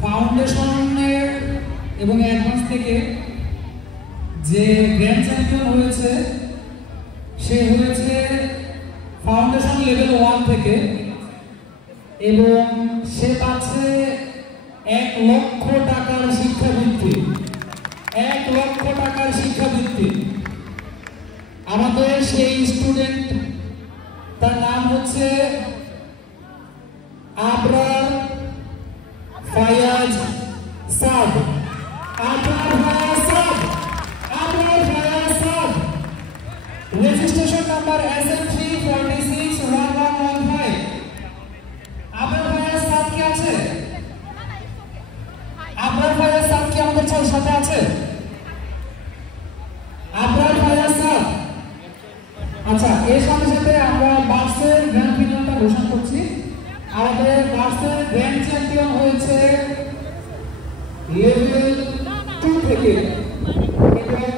ফাউন্ডেশনের এবং অ্যাডভান্স থেকে যে গ্র্যান্ড চ্যাম্পিয়ন হয়েছে সে হয়েছে ফাউন্ডেশন লেভেল 1 থেকে এবং সে পাচ্ছে 1 লক্ষ টাকার শিক্ষাবৃত্তি। 1 লক্ষ টাকার শিক্ষাবৃত্তি। আমাদের সেই স্টুডেন্ট তার নাম হচ্ছে Abrar Fayaz Saad. Abrar Fayaz Saad, Abrar Fayaz Saad, registration number SM3461115। Abrar Fayaz Saad কি আছে? আবরার ফায়াজ সাদ কি আমাদের সাথে আছে? আবরার ফায়াজ সাদ। আচ্ছা, এর সাথে সাথে আমরা বার্সের গ্র্যান্ড ফিনালটা ঘোষণা করছি। আমাদের বার্সের গ্র্যান্ড চ্যাম্পিয়ন হয়েছে লেভেল 2 থেকে এবং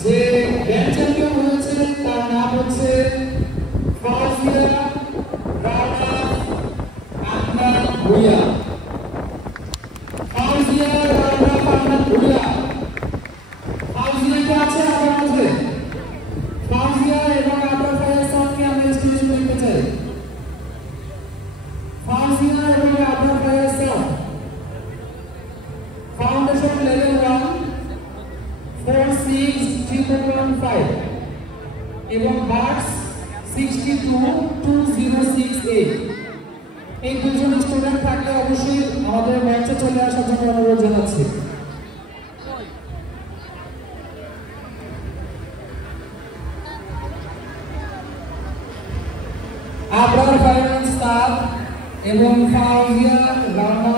যে গ্র্যান্ড চ্যাম্পিয়ন হয়েছে তার নাম হচ্ছে ফাউজিয়া রানা আহমেদ ভুইয়া। ফাউজিয়া রানা আহমেদ ভুইয়া। ফাউজিয়া কি আছে আমাদের মধ্যে? ফাউজিয়া এবং আবরার ফায়াজ সাদকে আমরা স্টেজে দেখতে চাই। ফাউজিয়া এবং আবরার ফায়াজ সাদ, ফাউন্ডেশন লেভেল 1 46315 এবং বার্স 622068। এই দুজন স্টুডেন্ট থাকলে অবশ্যই আমাদের মঞ্চে চলে আসার জন্য অনুরোধ জানাচ্ছি। আবরার ফায়াজ সাদ এবং ফাউজিয়া রানা